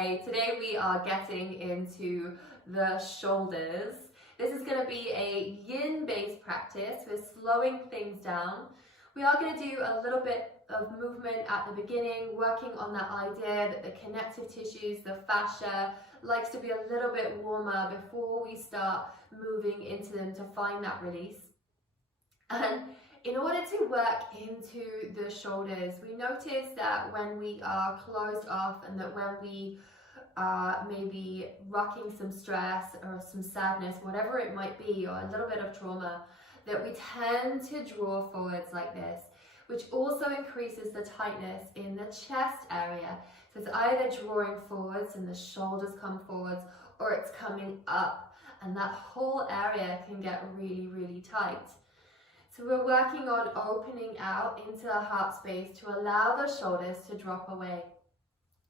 Okay, today we are getting into the shoulders. This is going to be a yin-based practice. We're slowing things down. We are going to do a little bit of movement at the beginning, working on that idea that the connective tissues, the fascia, likes to be a little bit warmer before we start moving into them to find that release. And in order to work into the shoulders, we notice that when we are closed off and that when we are maybe rocking some stress or some sadness, whatever it might be, or a little bit of trauma, that we tend to draw forwards like this, which also increases the tightness in the chest area. So it's either drawing forwards and the shoulders come forwards, or it's coming up, and that whole area can get really, really tight. So we're working on opening out into the heart space to allow the shoulders to drop away.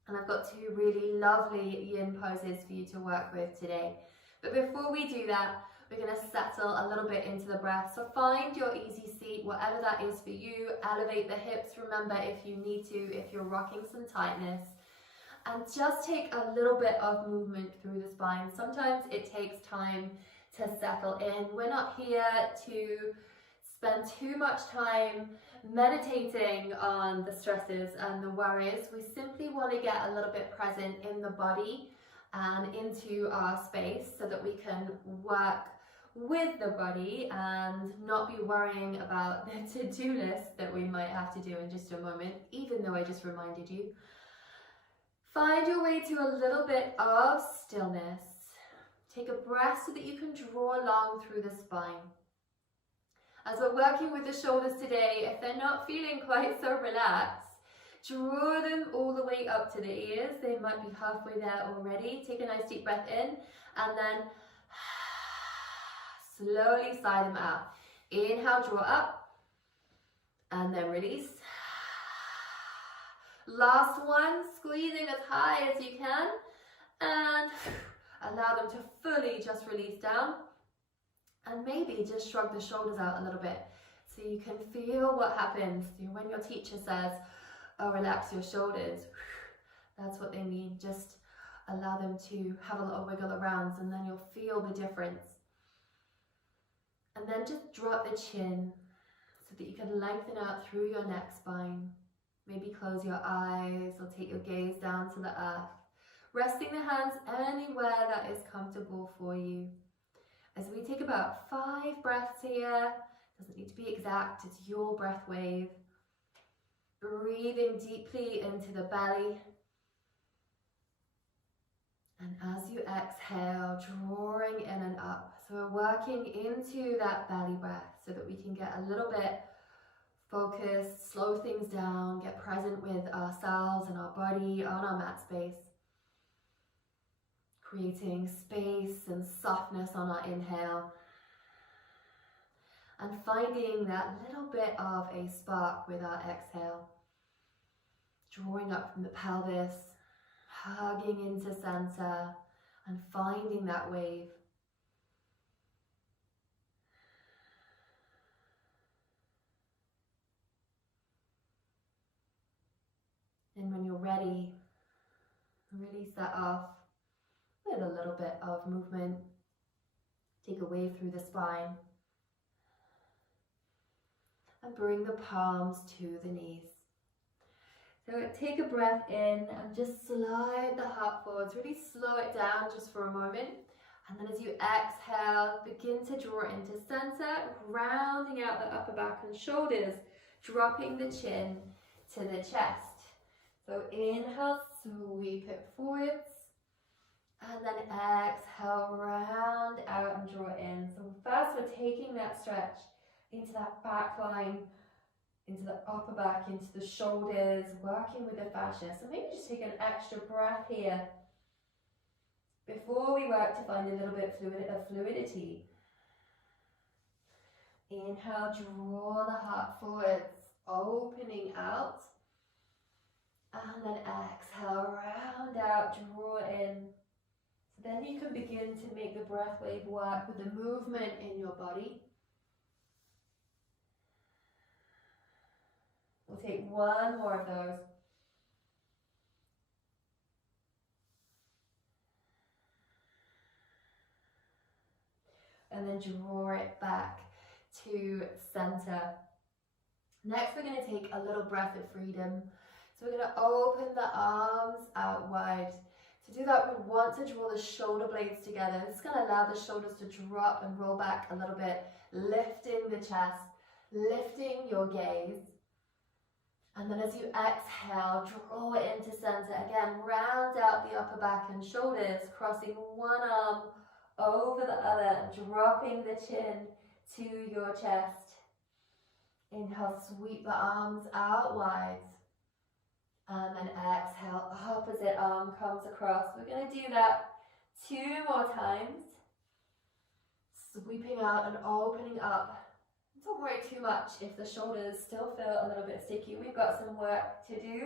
And I've got two really lovely yin poses for you to work with today. But before we do that, we're going to settle a little bit into the breath. So find your easy seat, whatever that is for you. Elevate the hips, remember, if you need to, if you're rocking some tightness. And just take a little bit of movement through the spine. Sometimes it takes time to settle in. We're not here to spend too much time meditating on the stresses and the worries. We simply want to get a little bit present in the body and into our space so that we can work with the body and not be worrying about the to-do list that we might have to do in just a moment, even though I just reminded you. Find your way to a little bit of stillness. Take a breath so that you can draw long through the spine. As we're working with the shoulders today, if they're not feeling quite so relaxed, draw them all the way up to the ears. They might be halfway there already. Take a nice deep breath in and then slowly sigh them out. Inhale, draw up, and then release. Last one, squeezing as high as you can, and allow them to fully just release down. And maybe just shrug the shoulders out a little bit so you can feel what happens when your teacher says, oh, relax your shoulders. That's what they mean. Just allow them to have a little wiggle around, and then you'll feel the difference. And then just drop the chin so that you can lengthen out through your neck spine. Maybe close your eyes or take your gaze down to the earth, resting the hands anywhere that is comfortable for you. As we take about 5 breaths here, doesn't need to be exact, it's your breath wave. Breathing deeply into the belly. And as you exhale, drawing in and up. So we're working into that belly breath so that we can get a little bit focused, slow things down, get present with ourselves and our body on our mat space. Creating space and softness on our inhale. And finding that little bit of a spark with our exhale. Drawing up from the pelvis, hugging into center, and finding that wave. And when you're ready, release that off with a little bit of movement. Take a wave through the spine. And bring the palms to the knees. So take a breath in and just slide the heart forwards. Really slow it down just for a moment. And then as you exhale, begin to draw into center, rounding out the upper back and shoulders, dropping the chin to the chest. So inhale, sweep it forwards. And then exhale, round out and draw in. So first we're taking that stretch into that back line, into the upper back, into the shoulders, working with the fascia. So maybe just take an extra breath here before we work to find a little bit of fluidity. Inhale, draw the heart forwards, opening out. And then exhale, round out, draw in. So then you can begin to make the breath wave work with the movement in your body. We'll take one more of those. and then draw it back to center. Next, we're going to take a little breath of freedom. So we're going to open the arms out wide. To do that, we want to draw the shoulder blades together. This is going to allow the shoulders to drop and roll back a little bit, lifting the chest, lifting your gaze. And then as you exhale, draw it into center. Again, round out the upper back and shoulders, crossing one arm over the other, dropping the chin to your chest. Inhale, sweep the arms out wide. And then exhale, opposite arm comes across. We're going to do that 2 more times. Sweeping out and opening up. Don't worry too much if the shoulders still feel a little bit sticky. We've got some work to do.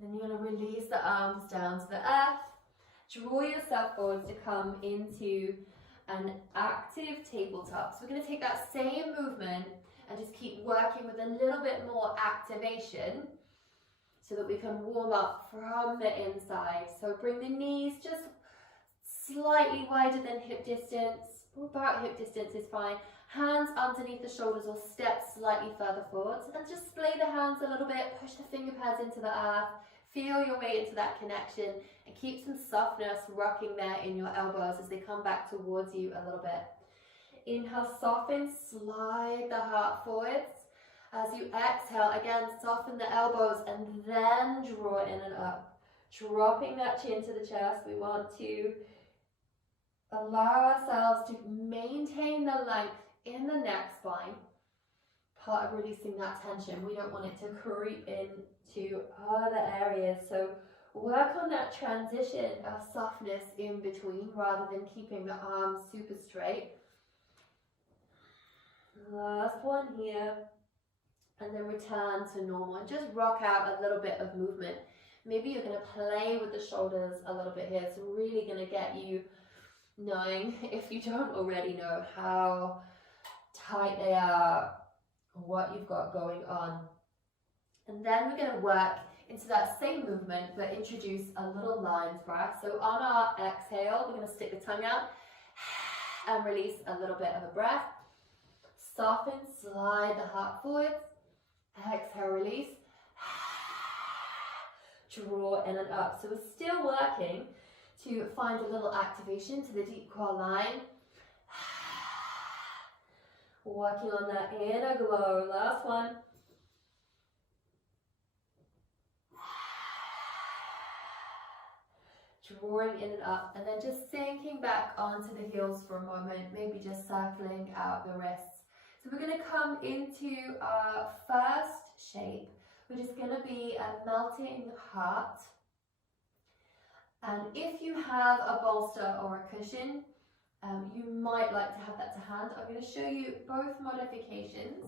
Then you're going to release the arms down to the earth. Draw yourself forwards to come into an active tabletop. So we're going to take that same movement and just keep working with a little bit more activation so that we can warm up from the inside. So bring the knees just slightly wider than hip distance, or about hip distance is fine. Hands underneath the shoulders or step slightly further forwards, and just splay the hands a little bit, push the finger pads into the earth, feel your way into that connection, and keep some softness rocking there in your elbows as they come back towards you a little bit. Inhale, soften, slide the heart forwards. As you exhale, again, soften the elbows and then draw in and up. Dropping that chin to the chest, we want to allow ourselves to maintain the length in the neck spine. Part of releasing that tension, we don't want it to creep into other areas. So work on that transition of softness in between rather than keeping the arms super straight. Last one here, and then return to normal and just rock out a little bit of movement. Maybe you're going to play with the shoulders a little bit here. It's really going to get you knowing, if you don't already know, how tight they are, what you've got going on. And then we're going to work into that same movement but introduce a little lion's breath. So on our exhale, we're going to stick the tongue out and release a little bit of a breath. Soften, slide the heart forwards. Exhale, release. Draw in and up. So we're still working to find a little activation to the deep core line. Working on that inner glow. Last one. Drawing in and up, and then just sinking back onto the heels for a moment, maybe just circling out the wrists. So we're going to come into our first shape, which is going to be a melting heart. And if you have a bolster or a cushion, you might like to have that to hand. I'm going to show you both modifications.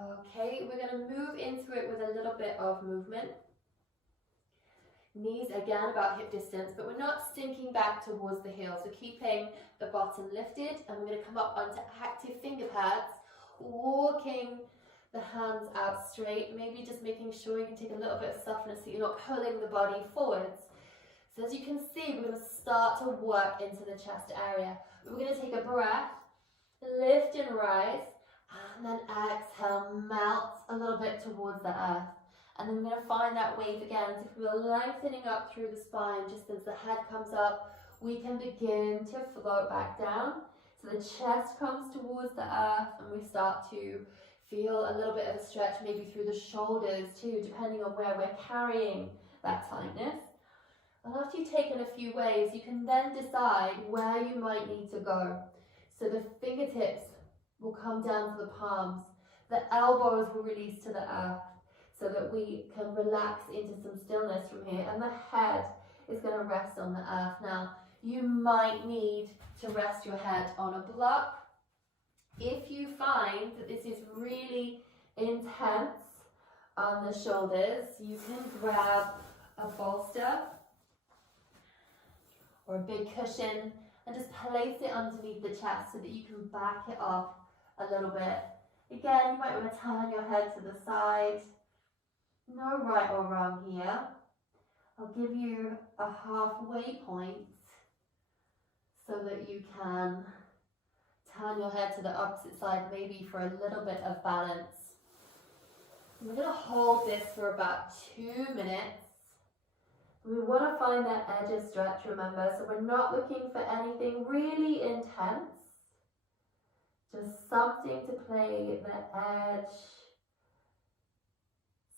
Okay, we're going to move into it with a little bit of movement. Knees again about hip distance, but we're not sinking back towards the heels. We're keeping the bottom lifted, and we're going to come up onto active finger pads, walking the hands out straight, maybe just making sure you can take a little bit of softness so you're not pulling the body forwards. So as you can see, we're going to start to work into the chest area. We're going to take a breath, lift and rise, and then exhale, melt a little bit towards the earth. And then we're going to find that wave again. So if we're lengthening up through the spine, just as the head comes up, we can begin to float back down. So the chest comes towards the earth, and we start to feel a little bit of a stretch, maybe through the shoulders too, depending on where we're carrying that tightness. And after you've taken a few waves, you can then decide where you might need to go. So the fingertips will come down to the palms. The elbows will release to the earth so that we can relax into some stillness from here. And the head is going to rest on the earth. Now, you might need to rest your head on a block. If you find that this is really intense on the shoulders, you can grab a bolster or a big cushion and just place it underneath the chest so that you can back it off a little bit. Again, you might want to turn your head to the side. No right or wrong here. I'll give you a halfway point so that you can turn your head to the opposite side, maybe for a little bit of balance. We're going to hold this for about 2 minutes. We want to find that edge of stretch, remember, so we're not looking for anything really intense. Just something to play the edge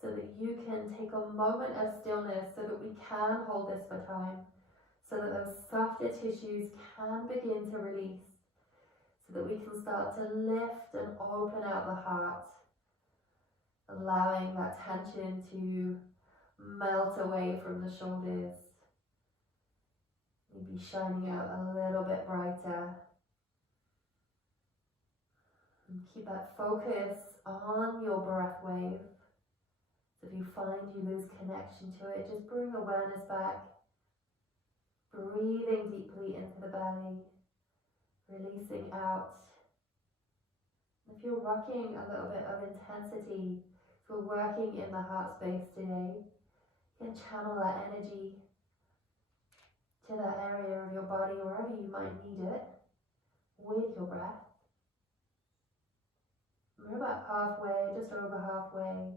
so that you can take a moment of stillness so that we can hold this for time, so that those softer tissues can begin to release, so that we can start to lift and open out the heart, allowing that tension to melt away from the shoulders, maybe shining out a little bit brighter. And keep that focus on your breath wave. So if you find you lose connection to it, just bring awareness back, breathing deeply into the belly, releasing out. If you're rocking a little bit of intensity, if we're working in the heart space today, you can channel that energy to that area of your body, wherever you might need it, with your breath. We're about halfway, just over halfway.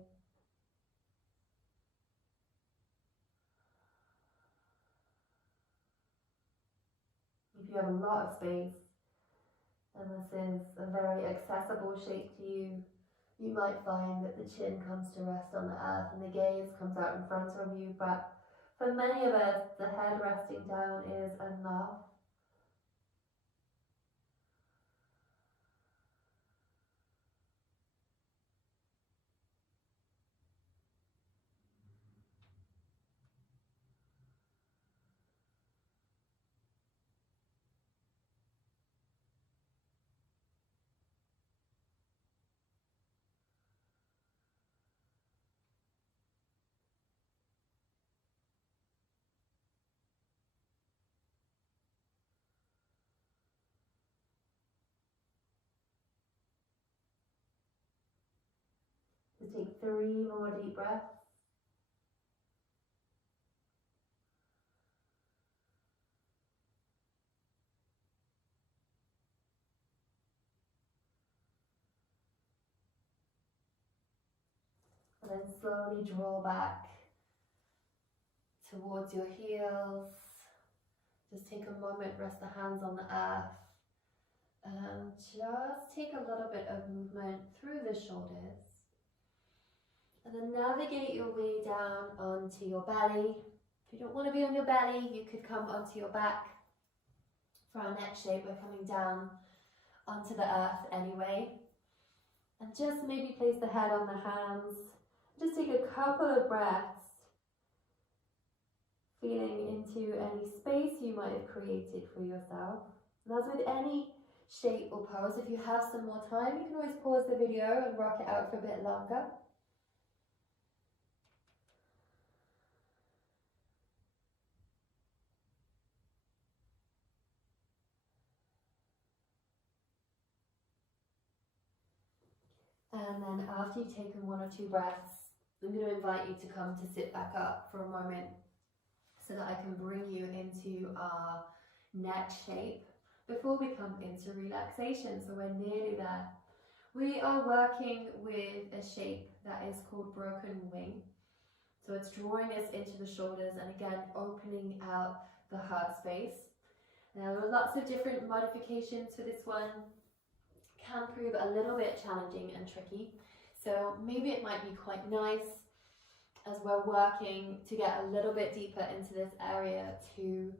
If you have a lot of space, and this is a very accessible shape to you, you might find that the chin comes to rest on the earth and the gaze comes out in front of you, but for many of us, the head resting down is enough. Just take 3 more deep breaths. And then slowly draw back towards your heels. Just take a moment, rest the hands on the earth. And just take a little bit of movement through the shoulders. And then navigate your way down onto your belly. If you don't want to be on your belly, you could come onto your back. For our next shape, we're coming down onto the earth anyway. And just maybe place the head on the hands. Just take a couple of breaths, feeling into any space you might have created for yourself. And as with any shape or pose, if you have some more time, you can always pause the video and rock it out for a bit longer. And then after you've taken 1 or 2 breaths, I'm going to invite you to come to sit back up for a moment so that I can bring you into our next shape before we come into relaxation. So we're nearly there. We are working with a shape that is called broken wing. So it's drawing us into the shoulders and again opening out the heart space. Now there are lots of different modifications for this one. Can prove a little bit challenging and tricky, so maybe it might be quite nice as we're working to get a little bit deeper into this area to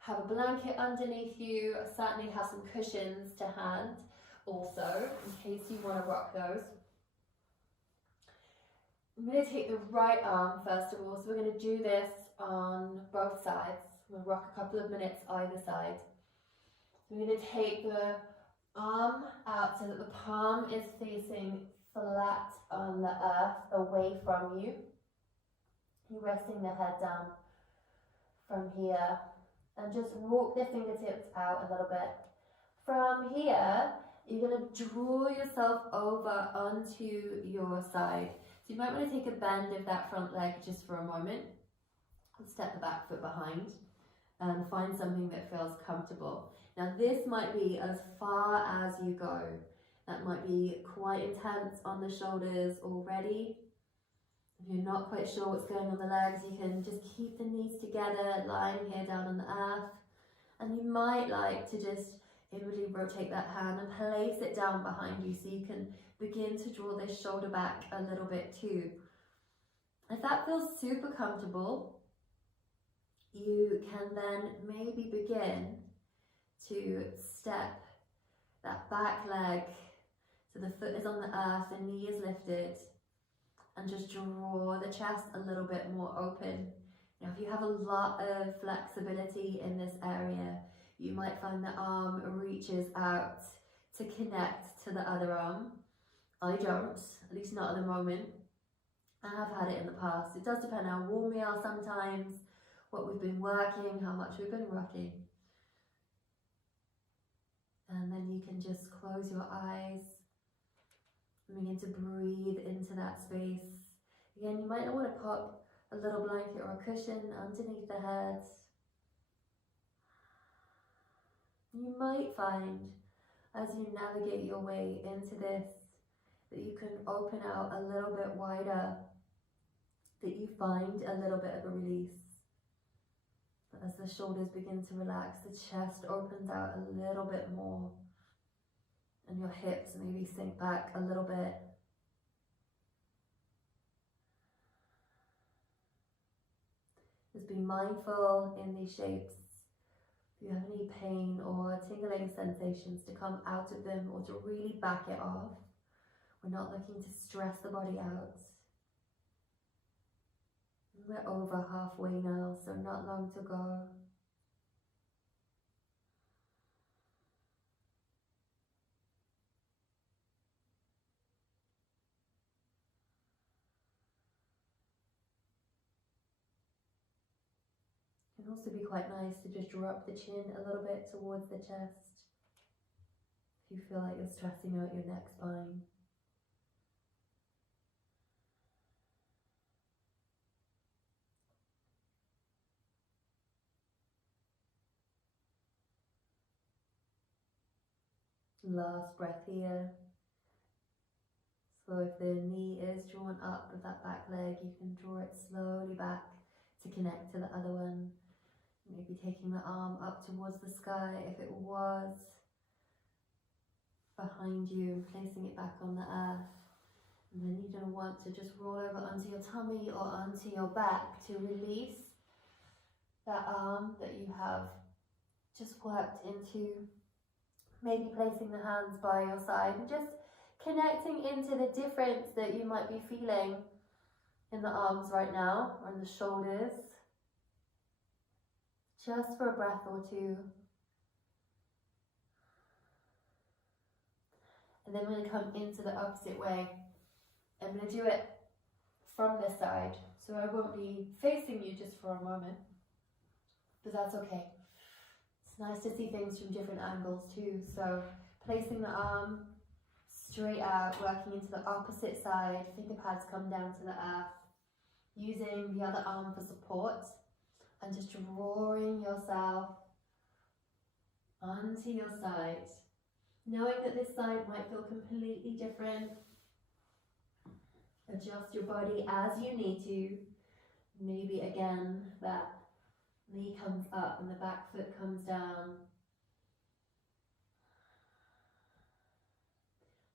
have a blanket underneath you, certainly have some cushions to hand also in case you want to rock those. I'm going to take the right arm first of all, so we're going to do this on both sides. We'll rock a couple of minutes either side. We're going to take the arm out so that the palm is facing flat on the earth away from you. You're resting the head down from here and just walk the fingertips out a little bit. From here, you're going to draw yourself over onto your side. So you might want to take a bend of that front leg just for a moment. Step the back foot behind. and find something that feels comfortable. Now this might be as far as you go. That might be quite intense on the shoulders already. If you're not quite sure what's going on the legs, you can just keep the knees together, lying here down on the earth. And you might like to just inwardly rotate that hand and place it down behind you so you can begin to draw this shoulder back a little bit too. If that feels super comfortable, you can then maybe begin to step that back leg so the foot is on the earth, the knee is lifted, and just draw the chest a little bit more open. Now, if you have a lot of flexibility in this area, you might find the arm reaches out to connect to the other arm. I don't, at least not at the moment. I have had it in the past. It does depend how warm we are sometimes, what we've been working, how much we've been rocking. And then you can just close your eyes and begin to breathe into that space. Again, you might want to pop a little blanket or a cushion underneath the head. You might find, as you navigate your way into this, that you can open out a little bit wider, that you find a little bit of a release. As the shoulders begin to relax, the chest opens out a little bit more, and your hips maybe sink back a little bit. Just be mindful in these shapes. If you have any pain or tingling sensations, to come out of them or to really back it off. We're not looking to stress the body out. We're over halfway now, so not long to go. It can also be quite nice to just drop the chin a little bit towards the chest if you feel like you're stressing out your neck spine. Last breath here. So if the knee is drawn up with that back leg, you can draw it slowly back to connect to the other one. Maybe taking the arm up towards the sky if it was behind you, and placing it back on the earth. And then you're going to want to just roll over onto your tummy or onto your back to release that arm that you have just worked into. Maybe placing the hands by your side and just connecting into the difference that you might be feeling in the arms right now, or in the shoulders. Just for a breath or two. And then we're going to come into the opposite way. I'm going to do it from this side, so I won't be facing you just for a moment, but that's okay. It's nice to see things from different angles too. So placing the arm straight out, working into the opposite side, finger pads come down to the earth, using the other arm for support, and just drawing yourself onto your side, knowing that this side might feel completely different. Adjust your body as you need to. Maybe again that knee comes up and the back foot comes down.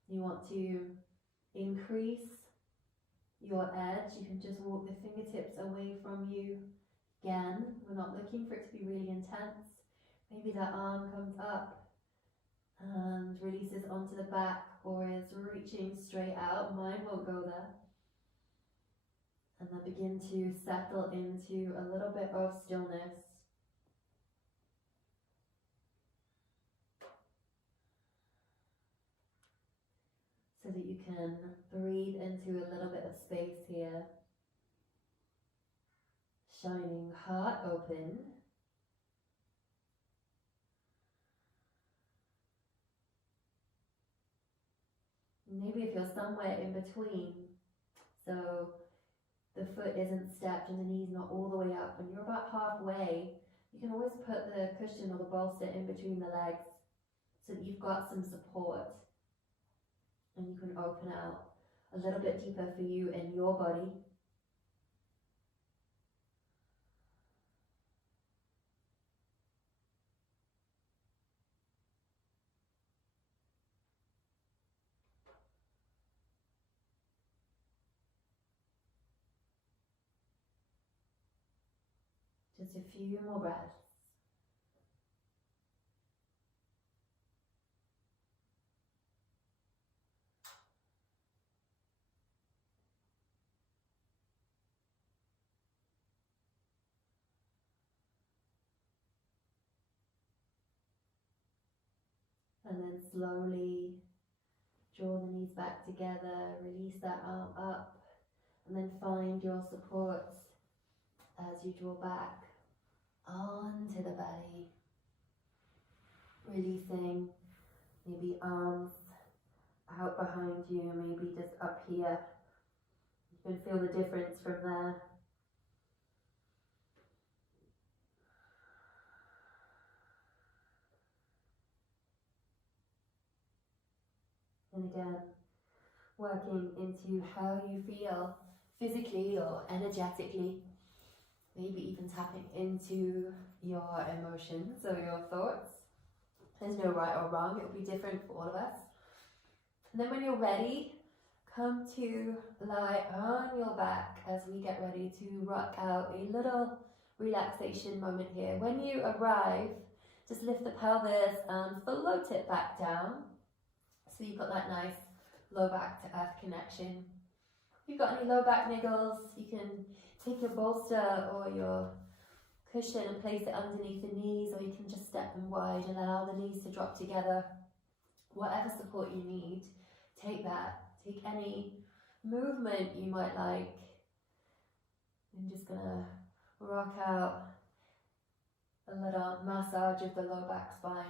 You want to increase your edge. You can just walk the fingertips away from you. Again, we're not looking for it to be really intense. Maybe that arm comes up and releases onto the back, or is reaching straight out. Mine won't go there. And then begin to settle into a little bit of stillness. So that you can breathe into a little bit of space here. Shining heart open. Maybe if you're somewhere in between, so the foot isn't stepped and the knee's not all the way up, and you're about halfway, You can always put the cushion or the bolster in between the legs so that you've got some support, and you can open out a little bit deeper for you in your body. Just a few more breaths. And then slowly draw the knees back together, release that arm up, and then find your support as you draw back onto the belly. Releasing maybe arms out behind you, maybe just up here. You can feel the difference from there. And again, working into how you feel physically or energetically, maybe even tapping into your emotions or your thoughts. There's no right or wrong, it will be different for all of us. And then when you're ready, come to lie on your back as we get ready to rock out a little relaxation moment here. When you arrive, just lift the pelvis and float it back down. So you've got that nice low back to earth connection. If you've got any low back niggles, you can take your bolster or your cushion and place it underneath the knees, or you can just step them wide and allow the knees to drop together. Whatever support you need, take that. Take any movement you might like. I'm just gonna rock out a little massage of the low back spine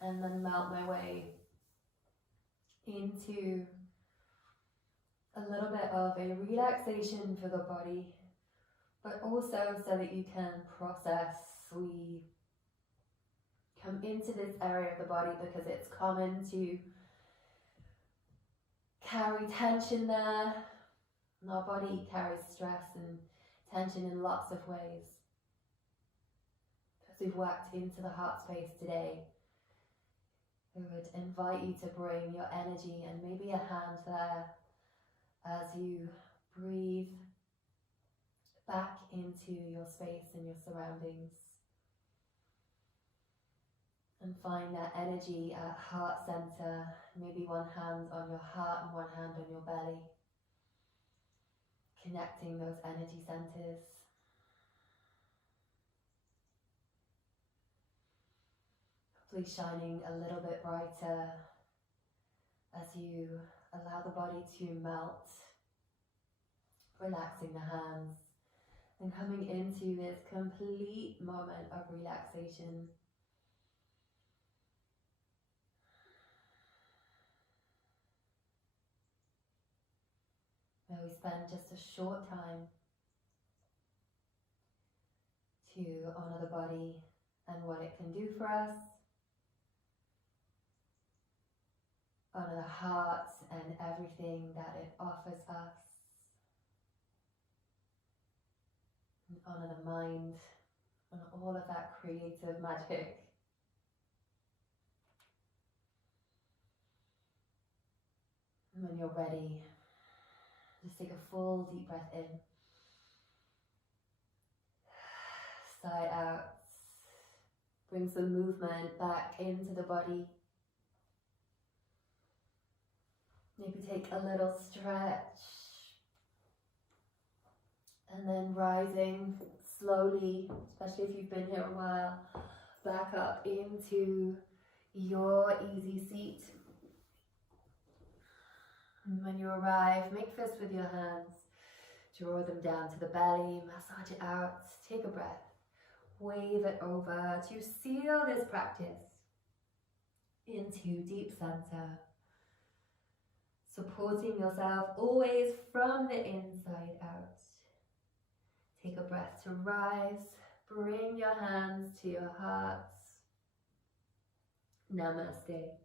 and then melt my way into a little bit of a relaxation for the body, but also so that you can process. We come into this area of the body because it's common to carry tension there, and our body carries stress and tension in lots of ways. As we've worked into the heart space today, I would invite you to bring your energy and maybe a hand there as you breathe back into your space and your surroundings. And find that energy at heart center, maybe one hand on your heart and one hand on your belly. Connecting those energy centers. Hopefully shining a little bit brighter as you allow the body to melt. Relaxing the hands and coming into this complete moment of relaxation. Where we spend just a short time to honor the body and what it can do for us, honor the heart and everything that it offers us, and honor the mind and all of that creative magic. And when you're ready, just take a full deep breath in, sigh out, bring some movement back into the body. Maybe take a little stretch, and then rising slowly, especially if you've been here a while, back up into your easy seat. And when you arrive, make fists with your hands, draw them down to the belly, massage it out, take a breath, wave it over to seal this practice into deep center, supporting yourself always from the inside out. Take a breath to rise, bring your hands to your hearts. Namaste.